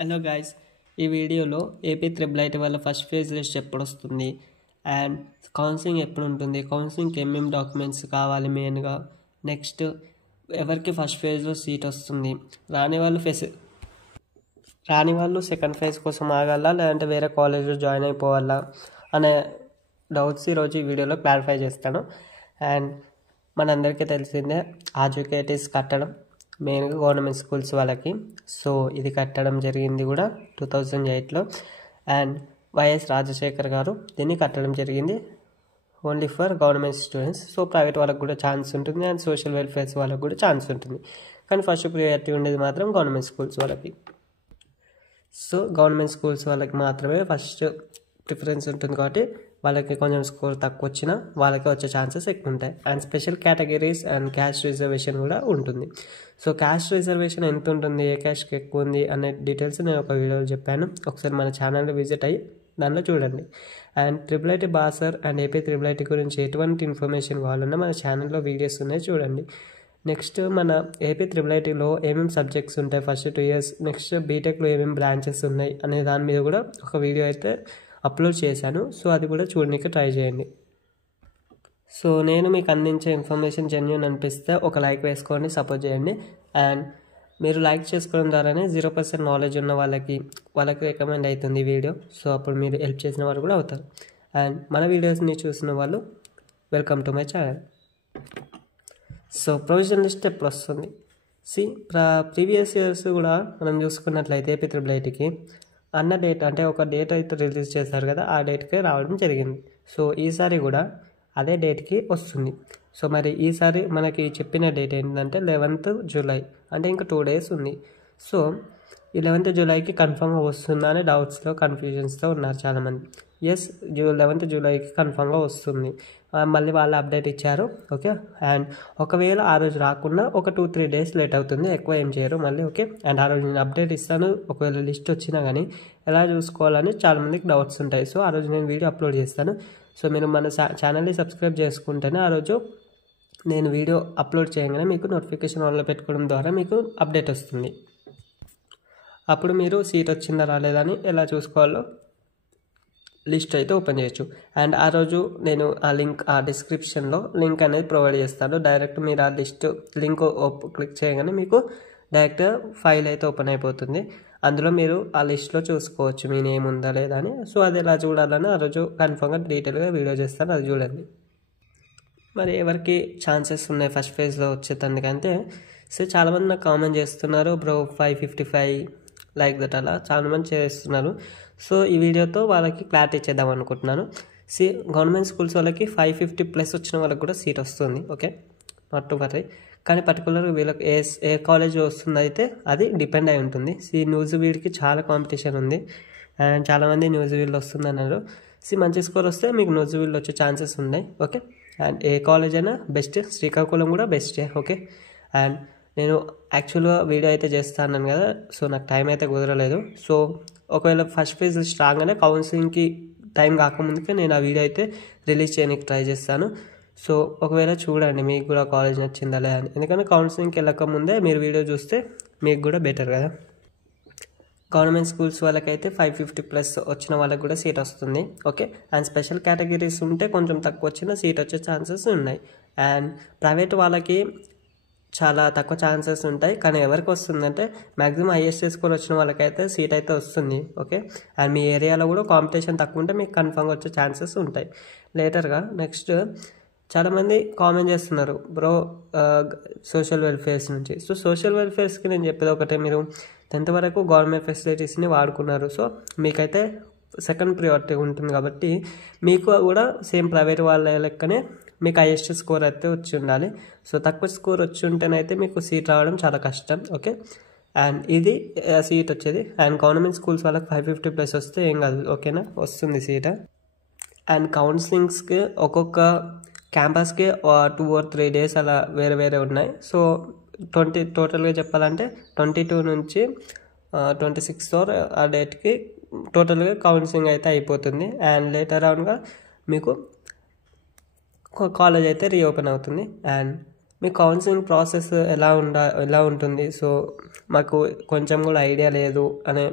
Hello guys, ఈ వీడియోలో AP triple IT వాళ్ళ ఫస్ట్ ఫేజ్ లిస్ట్ ఎప్పుడు వస్తుంది అండ్ కౌన్సిలింగ్ ఎప్పుడు ఉంటుంది, కౌన్సిలింగ్కి ఏమేమి డాక్యుమెంట్స్ కావాలి మెయిన్గా, నెక్స్ట్ ఎవరికి ఫస్ట్ ఫేజ్లో సీట్ వస్తుంది, రాని వాళ్ళు సెకండ్ ఫేజ్ కోసం ఆగాలా లేదంటే వేరే కాలేజ్లో జాయిన్ అయిపోవాలా అనే డౌట్స్ ఈరోజు ఈ వీడియోలో క్లారిఫై చేస్తాను. అండ్ మనందరికీ తెలిసిందే ఎడ్యుకేటీస్ కట్టడం మెయిన్గా గవర్నమెంట్ స్కూల్స్ వాళ్ళకి. సో ఇది కట్టడం జరిగింది కూడా 2008లో. అండ్ వైఎస్ రాజశేఖర్ గారు దీన్ని కట్టడం జరిగింది only for government students. So private వాళ్ళకి కూడా ఛాన్స్ ఉంటుంది అండ్ సోషల్ వెల్ఫేర్స్ వాళ్ళకి కూడా ఛాన్స్ ఉంటుంది, కానీ ఫస్ట్ ప్రియారిటీ ఉండేది మాత్రం గవర్నమెంట్ స్కూల్స్ వాళ్ళకి. సో గవర్నమెంట్ స్కూల్స్ వాళ్ళకి మాత్రమే ఫస్ట్ ప్రిఫరెన్స్ ఉంటుంది కాబట్టి వాళ్ళకి కొంచెం స్కోర్ తక్కువ వచ్చినా వాళ్ళకి వచ్చే ఛాన్సెస్ ఎక్కువ ఉంటాయి. And special categories and caste reservation కూడా ఉంటుంది. సో క్యాస్ట్ రిజర్వేషన్ ఎంత ఉంటుంది, ఏ క్యాస్ట్కి ఎక్కువ ఉంది అనే డీటెయిల్స్ నేను ఒక వీడియోలో చెప్పాను, ఒకసారి మన ఛానల్లో విజిట్ అయ్యి దానిలో చూడండి. And triple IT Basar and AP triple IT గురించి ఎటువంటి ఇన్ఫర్మేషన్ కావాలన్నా మన ఛానల్లో వీడియోస్ ఉన్నాయి, చూడండి. నెక్స్ట్ మన ఏపీ త్రిపుల్ ఐటీలో ఏమేమి సబ్జెక్ట్స్ ఉంటాయి ఫస్ట్ 2 years, నెక్స్ట్ బీటెక్లో ఏమేమి బ్రాంచెస్ ఉన్నాయి అనే దాని మీద కూడా ఒక వీడియో అయితే అప్లోడ్ చేశాను. సో అది కూడా చూడడానికి ట్రై చేయండి. సో నేను మీకు అందించే ఇన్ఫర్మేషన్ జెన్యూన్ అనిపిస్తే ఒక లైక్ వేసుకోండి, సపోర్ట్ చేయండి. అండ్ మీరు లైక్ చేసుకోవడం ద్వారానే 0% నాలెడ్జ్ ఉన్న వాళ్ళకి రికమెండ్ అవుతుంది ఈ వీడియో. సో అప్పుడు మీరు హెల్ప్ చేసిన వాళ్ళు కూడా అవుతారు. అండ్ మన వీడియోస్ని చూసిన వాళ్ళు welcome to my channel. So provision list ఎప్పుడు వస్తుంది? ప్రీవియస్ ఇయర్స్ కూడా మనం చూసుకున్నట్లయితే ఏపీ త్రిబుల్ ఐటీకి అన్న డేట్ అంటే ఒక డేట్ అయితే రిలీజ్ చేశారు కదా, ఆ డేట్కే రావడం జరిగింది. సో ఈసారి కూడా అదే డేట్కి వస్తుంది. సో మరి ఈసారి మనకి చెప్పిన డేట్ ఏంటంటే 11th July, అంటే ఇంకా 2 days ఉంది. సో ఈ 11th Julyకి కన్ఫామ్గా వస్తుందా అనే డౌట్స్లో కన్ఫ్యూజన్స్తో ఉన్నారు చాలామంది. 11th Julyకి కన్ఫామ్గా వస్తుంది, మళ్ళీ వాళ్ళు అప్డేట్ ఇచ్చారు. ఓకే, అండ్ ఒకవేళ ఆ రోజు రాకుండా ఒక 2-3 days లేట్ అవుతుంది, ఎక్కువ ఏం చేయరు మళ్ళీ. ఓకే, అండ్ ఆ రోజు నేను అప్డేట్ ఇస్తాను, ఒకవేళ లిస్ట్ వచ్చినా కానీ ఎలా చూసుకోవాలని చాలామందికి డౌట్స్ ఉంటాయి. సో ఆ రోజు నేను వీడియో అప్లోడ్ చేస్తాను. సో మీరు మన ఛానల్ని సబ్స్క్రైబ్ చేసుకుంటేనే ఆ రోజు నేను వీడియో అప్లోడ్ చేయగానే మీకు నోటిఫికేషన్ ఆన్లో పెట్టుకోవడం ద్వారా మీకు అప్డేట్ వస్తుంది. అప్పుడు మీరు సీట్ వచ్చిందా రాలేదని ఎలా చూసుకోవాలో లిస్ట్ అయితే ఓపెన్ చేయొచ్చు. అండ్ ఆ రోజు నేను ఆ డిస్క్రిప్షన్లో లింక్ అనేది ప్రొవైడ్ చేస్తాను. డైరెక్ట్ మీరు ఆ లింక్ క్లిక్ చేయగానే మీకు డైరెక్ట్ ఫైల్ అయితే ఓపెన్ అయిపోతుంది. అందులో మీరు ఆ లిస్ట్లో చూసుకోవచ్చు మీ నేమ్ ఉందా లేదా అని. సో అది ఎలా చూడాలని ఆ రోజు కన్ఫర్మ్గా డీటెయిల్గా వీడియో చేస్తాను, అది చూడండి. మరి ఎవరికి ఛాన్సెస్ ఉన్నాయి ఫస్ట్ ఫేజ్లో వచ్చేటందుకంటే, సో చాలామంది నాకు కామెంట్ చేస్తున్నారు, బ్రో 555 లైక్ దట్ అలా చాలామంది చేస్తున్నారు. సో ఈ వీడియోతో వాళ్ళకి క్లారిటీ ఇచ్చేద్దాం అనుకుంటున్నాను. గవర్నమెంట్ స్కూల్స్ వాళ్ళకి 550+ వచ్చిన వాళ్ళకి కూడా సీట్ వస్తుంది. ఓకే, నాట్ టు వరీ, కానీ పర్టికులర్గా వీళ్ళకి ఏ కాలేజ్ వస్తుంది అయితే అది డిపెండ్ అయి ఉంటుంది. న్యూజివీడ్కి చాలా కాంపిటీషన్ ఉంది అండ్ చాలామంది న్యూజివీడ్లో వస్తుంది అన్నారు. మంచి స్కోర్ వస్తే మీకు న్యూజివీడ్లో వచ్చే ఛాన్సెస్ ఉన్నాయి. ఓకే, అండ్ ఏ కాలేజ్ అయినా బెస్ట్, శ్రీకాకుళం కూడా బెస్టే. ఓకే, అండ్ నేను యాక్చువల్గా వీడియో అయితే చేస్తాను కదా, సో నాకు టైం అయితే కుదరలేదు. సో ఒకవేళ ఫస్ట్ ఫేజ్ రాగానే కౌన్సిలింగ్కి టైం కాకముందుకే నేను ఆ వీడియో అయితే రిలీజ్ చేయడానికి ట్రై చేస్తాను. సో ఒకవేళ చూడండి మీకు కూడా కాలేజ్ నచ్చిందా లేదా అని, ఎందుకంటే కౌన్సిలింగ్కి వెళ్ళకముందే మీరు వీడియో చూస్తే మీకు కూడా బెటర్ కదా. గవర్నమెంట్ స్కూల్స్ వాళ్ళకైతే 550+ వచ్చిన వాళ్ళకి కూడా సీట్ వస్తుంది. ఓకే, అండ్ స్పెషల్ కేటగిరీస్ ఉంటే కొంచెం తక్కువ వచ్చిన సీట్ వచ్చే ఛాన్సెస్ ఉన్నాయి. అండ్ ప్రైవేట్ వాళ్ళకి చాలా తక్కువ ఛాన్సెస్ ఉంటాయి, కానీ ఎవరికి వస్తుందంటే మ్యాక్సిమం హైయెస్ట్ స్కోర్ వచ్చిన వాళ్ళకైతే సీట్ అయితే వస్తుంది. ఓకే, అండ్ మీ ఏరియాలో కూడా కాంపిటీషన్ తక్కువ ఉంటే మీకు కన్ఫర్మ్గా వచ్చే ఛాన్సెస్ ఉంటాయి లేటర్గా. నెక్స్ట్ చాలామంది కామెంట్ చేస్తున్నారు, బ్రో సోషల్ వెల్ఫేర్స్ నుంచి. సో సోషల్ వెల్ఫేర్స్కి నేను చెప్పేది ఒకటే, మీరు 10th వరకు గవర్నమెంట్ ఫెసిలిటీస్ని వాడుకున్నారు. సో మీకైతే సెకండ్ ప్రియారిటీ ఉంటుంది కాబట్టి మీకు కూడా సేమ్ ప్రైవేట్ వాళ్ళ లెక్కనే మీకు హైయెస్ట్ స్కోర్ అయితే వచ్చి ఉండాలి. సో తక్కువ స్కోర్ వచ్చి ఉంటేనైతే మీకు సీట్ రావడం చాలా కష్టం. ఓకే, అండ్ ఇది సీట్ వచ్చేది. అండ్ గవర్నమెంట్ స్కూల్స్ వాళ్ళకి 550+ వస్తే ఏం కాదు, ఓకేనా, వస్తుంది సీట్. అండ్ కౌన్సిలింగ్స్కి ఒక్కొక్క క్యాంపస్కి 2 or 3 days అలా వేరే ఉన్నాయి. సో టోటల్గా చెప్పాలంటే 22 నుంచి 26th ఆ డేట్కి టోటల్గా కౌన్సిలింగ్ అయితే అయిపోతుంది. అండ్ లేటర్ ఆన్గా మీకు కాలేజ్ అయితే రీఓపెన్ అవుతుంది. అండ్ మీ కౌన్సిలింగ్ ప్రాసెస్ ఎలా ఉంటుంది, సో మాకు కొంచెం కూడా ఐడియా లేదు అనే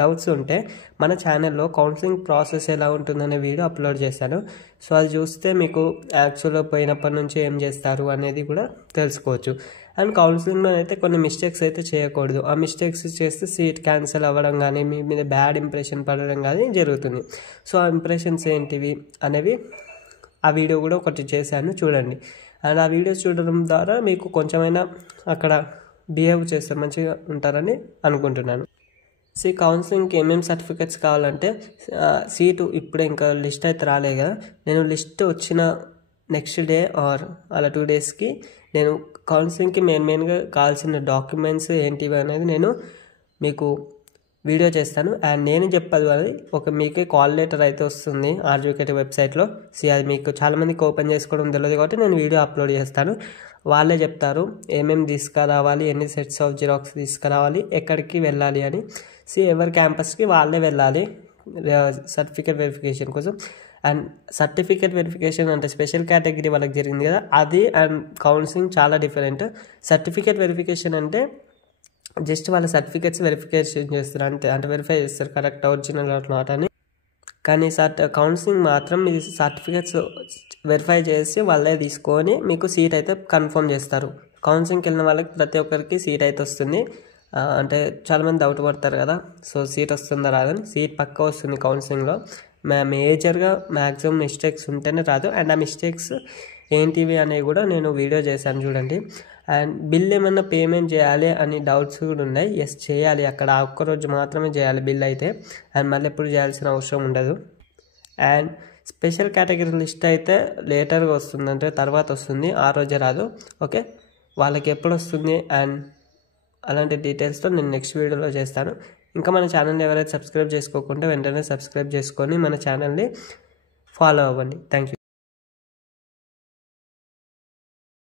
డౌట్స్ ఉంటే మన ఛానల్లో కౌన్సిలింగ్ ప్రాసెస్ ఎలా ఉంటుందనే వీడియో అప్లోడ్ చేశాను. సో అది చూస్తే మీకు యాక్చువల్గా పోయినప్పటి నుంచి ఏం చేస్తారు అనేది కూడా తెలుసుకోవచ్చు. అండ్ కౌన్సిలింగ్లో అయితే కొన్ని మిస్టేక్స్ అయితే చేయకూడదు. ఆ మిస్టేక్స్ చేస్తే సీట్ క్యాన్సిల్ అవ్వడం కానీ మీ మీద బ్యాడ్ ఇంప్రెషన్ పడడం కానీ జరుగుతుంది. సో ఆ ఇంప్రెషన్స్ ఏంటివి అనేవి ఆ వీడియో కూడా ఒకటి చేశాను, చూడండి. అండ్ ఆ వీడియోస్ చూడడం ద్వారా మీకు కొంచెమైనా అక్కడ బిహేవ్ చేస్తారు, మంచిగా ఉంటారని అనుకుంటున్నాను. కౌన్సిలింగ్కి ఏమేమి సర్టిఫికెట్స్ కావాలంటే సీటు ఇప్పుడే ఇంకా లిస్ట్ అయితే రాలే కదా, నేను లిస్ట్ వచ్చిన నెక్స్ట్ డే ఆర్ అలా 2 డేస్కి నేను కౌన్సిలింగ్కి మెయిన్గా కావాల్సిన డాక్యుమెంట్స్ ఏంటివి అనేది నేను మీకు వీడియో చేస్తాను. అండ్ నేను చెప్పదు అది మీకే కాల్ లెటర్ అయితే వస్తుంది ఆర్జీకేటీ వెబ్సైట్లో. అది మీకు చాలామందికి ఓపెన్ చేసుకోవడం తెలియదు కాబట్టి నేను వీడియో అప్లోడ్ చేస్తాను. వాళ్ళే చెప్తారు ఏమేమి తీసుకురావాలి, ఎన్ని సెట్స్ ఆఫ్ జిరాక్స్ తీసుకురావాలి, ఎక్కడికి వెళ్ళాలి అని. ఎవరి క్యాంపస్కి వాళ్ళే వెళ్ళాలి సర్టిఫికేట్ వెరిఫికేషన్ కోసం. అండ్ సర్టిఫికేట్ వెరిఫికేషన్ అంటే స్పెషల్ కేటగిరీ వాళ్ళకి జరిగింది కదా, అది అండ్ కౌన్సిలింగ్ చాలా డిఫరెంట్. సర్టిఫికేట్ వెరిఫికేషన్ అంటే జస్ట్ వాళ్ళ సర్టిఫికేట్స్ వెరిఫికేషన్ చేస్తారు అంతే, అంటే వెరిఫై చేస్తారు కరెక్ట్ ఒరిజినల్ ఆర్ నాట్ అని. కానీ కౌన్సిలింగ్ మాత్రం మీ సర్టిఫికేట్స్ వెరిఫై చేసి వాళ్ళే తీసుకొని మీకు సీట్ అయితే కన్ఫర్మ్ చేస్తారు. కౌన్సిలింగ్కి వెళ్ళిన వాళ్ళకి ప్రతి ఒక్కరికి సీట్ అయితే వస్తుంది. అంటే చాలామంది డౌట్ పడతారు కదా, సో సీట్ వస్తుందా రాదని. సీట్ పక్కా వస్తుంది కౌన్సిలింగ్లో. మేజర్గా మ్యాక్సిమం మిస్టేక్స్ ఉంటేనే రాదు. అండ్ ఆ మిస్టేక్స్ ఏంటివి అనేవి కూడా నేను వీడియో చేశాను, చూడండి. అండ్ బిల్ ఏమన్నా పేమెంట్ చేయాలి అని డౌట్స్ కూడా ఉన్నాయి. ఎస్, చేయాలి. అక్కడ ఒక్కరోజు మాత్రమే చేయాలి బిల్ అయితే, అండ్ మళ్ళీ ఎప్పుడు చేయాల్సిన అవసరం ఉండదు. అండ్ స్పెషల్ కేటగిరీ లిస్ట్ అయితే లేటర్గా వస్తుంది, అంటే తర్వాత వస్తుంది, ఆ రోజే రాదు. ఓకే, వాళ్ళకి ఎప్పుడు వస్తుంది అండ్ అలాంటి డీటెయిల్స్తో నేను నెక్స్ట్ వీడియోలో చేస్తాను. ఇంకా మన ఛానల్ని ఎవరైతే సబ్స్క్రైబ్ చేసుకోకుంటే వెంటనే సబ్స్క్రైబ్ చేసుకొని మన ఛానల్ని ఫాలో అవ్వండి. Thank you.